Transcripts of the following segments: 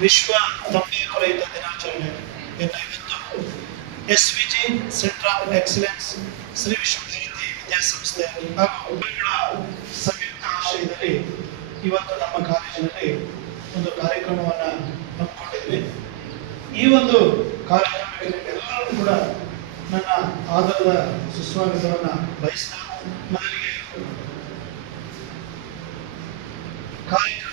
ವಿಶ್ವ ರಹಿತ ದಿನಾಚರಣೆ. ಇನ್ನು ಇವತ್ತು S V G centre of excellence Shri Vishwabharati Vidyasamsthe ಹಾಗೂ ಸಂಯುಕ್ತ ಆಶ್ರಯದಲ್ಲಿ ಇವತ್ತು ನಮ್ಮ ಕಾಲೇಜಿನಲ್ಲಿ ಒಂದು ಕಾರ್ಯಕ್ರಮವನ್ನು ಹಮ್ಮಿಕೊಂಡಿದ್ವಿ ಈ ಒಂದು ಕಾರ್ಯಕ್ರಮಕ್ಕೆ ಎಲ್ಲರೂ ಕೂಡ ನನ್ನ ಆದರದ ಸುಸ್ವಾಗತವನ್ನು ಬಯಸ್ತಾ ಮೊದಲಿಗೆ ಕಾರ್ಯಕ್ರಮವನ್ನು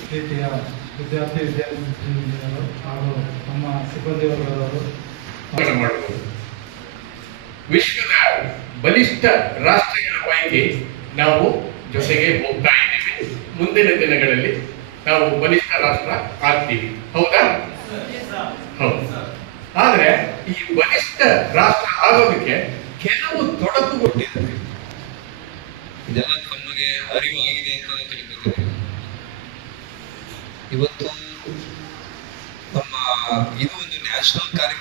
ಪ್ರೀತಿಯ ವಿದ್ಯಾರ್ಥಿ ವಿದ್ಯಾರ್ಥಿನಿಯರು ಹಾಗೂ ನಮ್ಮ ಸಿಬ್ಬಂದಿ ವರ್ಗದವರು ವಿಶ್ವದ ಬಲಿಷ್ಠ ರಾಷ್ಟ್ರಗಳ ಪೈಕಿ ನಾವು ಜೊತೆಗೆ ಹೋಗ್ತಾ ಇದ್ದೀವಿ. ಮುಂದಿನ ದಿನಗಳಲ್ಲಿ ನಾವು ಬಲಿಷ್ಠ ರಾಷ್ಟ್ರ ಆಗ್ತೀವಿ. ಹೌದಾ? ಹೌದು. ಆದ್ರೆ ಈ ಬಲಿಷ್ಠ ರಾಷ್ಟ್ರ ಆಗೋದಕ್ಕೆ ಕೆಲವು ತೊಡಕು ಕೊಟ್ಟಿದ್ದಾರೆ ಇದೆಲ್ಲ ತಮಗೆ ಅರಿವು ಆಗಿದೆ ಅಂತ ತಿಳ್ಕೊತೀನಿ ಇವತ್ತು ನಮ್ಮ ಇದು ಒಂದು ನ್ಯಾಷನಲ್ ಕಾರ್ಯಕ್ರಮ